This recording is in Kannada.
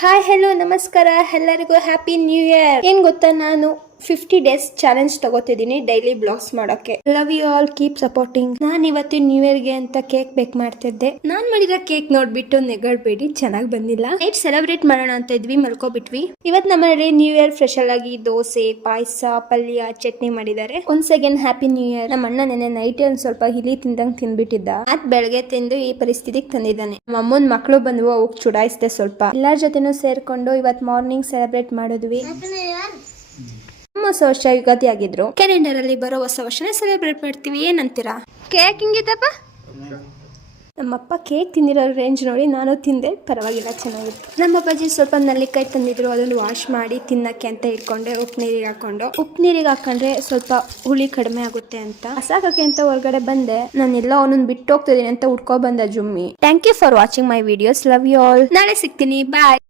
ಹಾಯ್ ಹೆಲೋ ನಮಸ್ಕಾರ ಎಲ್ಲರಿಗೂ ಹ್ಯಾಪಿ ನ್ಯೂ ಇಯರ್. ಏನ್ ಗೊತ್ತಾ, ನಾನು 50 ಡೇಸ್ ಚಾಲೆಂಜ್ ತಗೋತಿದ್ದೀನಿ ಡೈಲಿ ಬ್ಲಾಗ್ಸ್ ಮಾಡೋಕೆ. Love you all, keep supporting. ನಾನು ಇವತ್ತು ನ್ಯೂ ಇಯರ್ ಗೆ ಅಂತ ಕೇಕ್ ಬೇಕ್ ಮಾಡ್ತಿದ್ದೆ. ನಾನ್ ಮಾಡಿರೋ ಕೇಕ್ ನೋಡ್ಬಿಟ್ಟು ನೆಗಳ್ಬೇಡಿ, ಚೆನ್ನಾಗಿ ಬಂದಿಲ್ಲ. ನೈಟ್ ಸೆಲೆಬ್ರೇಟ್ ಮಾಡೋಣ ಅಂತ ಇದ್ವಿ, ಮಲ್ಕೋಬಿಟ್ವಿ. ಇವತ್ತು ನಮ್ಮನೇಲಿ ನ್ಯೂ ಇಯರ್ ಸ್ಪೆಷಲ್ ಆಗಿ ದೋಸೆ, ಪಾಯಸ, ಪಲ್ಯ, ಚಟ್ನಿ ಮಾಡಿದ್ದಾರೆ. Once again happy new year. ನಮ್ಮ ಅಣ್ಣ ನೆನೆ ನೈಟ್ ಒಂದ್ ಸ್ವಲ್ಪ ಹಿಲಿ ತಿಂದಂಗ್ ತಿಂದ್ಬಿಟ್ಟಿದ್ದ. ಅದ್ ಬೆಳಗ್ಗೆ ತಿಂದು ಈ ಪರಿಸ್ಥಿತಿಗೆ ತಂದಿದ್ದಾನೆ. ನಮ್ಮ ಅಮ್ಮನ್ ಮಕ್ಳು ಬಂದ್ವು, ಅವಕ್ ಚುಡಾಯಿಸ್ದೆ ಸ್ವಲ್ಪ. ಎಲ್ಲಾರ ಜೊತೆನೂ ಸೇರ್ಕೊಂಡು ಇವತ್ ಮಾರ್ನಿಂಗ್ ಸೆಲೆಬ್ರೇಟ್ ಮಾಡಿದ್ವಿ. ಹೊಸ ವರ್ಷ ಯುಗಾದಿ ಆಗಿದ್ರು, ಕ್ಯಾಲೆಂಡರ್ ಅಲ್ಲಿ ಬರೋ ಹೊಸ ವರ್ಷನ ಸೆಲೆಬ್ರೇಟ್ ಮಾಡ್ತೀವಿ. ಏನಂತೀರಾ? ಕೇಕ್ ಹಿಂಗಿತ್ತಪ್ಪ. ನಮ್ಮಪ್ಪ ಕೇಕ್ ತಿಂದಿರೋ ರೇಂಜ್ ನೋಡಿ ನಾನು ತಿಂದೆ, ಪರವಾಗಿಲ್ಲ, ಚೆನ್ನಾಗಿತ್ತು. ನಮ್ಮ ಅಪ್ಪಾಜಿ ಸ್ವಲ್ಪ ನಲ್ಲಿಕಾಯಿ ತಂದಿದ್ರು, ಅದನ್ನು ವಾಶ್ ಮಾಡಿ ತಿನ್ನಕ್ಕೆ ಅಂತ ಇಟ್ಕೊಂಡೆ. ಉಪ್ಪು ನೀರಿಗೆ ಹಾಕೊಂಡ್ರೆ ಸ್ವಲ್ಪ ಹುಳಿ ಕಡಿಮೆ ಆಗುತ್ತೆ ಅಂತ ಹಸಾಕಕ್ಕೆ ಅಂತ ಹೊರಗಡೆ ಬಂದೆ. ನಾನೆಲ್ಲ ಅವನನ್ನ ಬಿಟ್ಟು ಹೋಗ್ತಿದ್ದೀನಿ ಅಂತ ಉಟ್ಕೊ ಬಂದ ಜುಮ್ಮಿ. Thank you for watching my videos. Love you all. ನಾಳೆ ಸಿಗ್ತೀನಿ, ಬಾಯ್.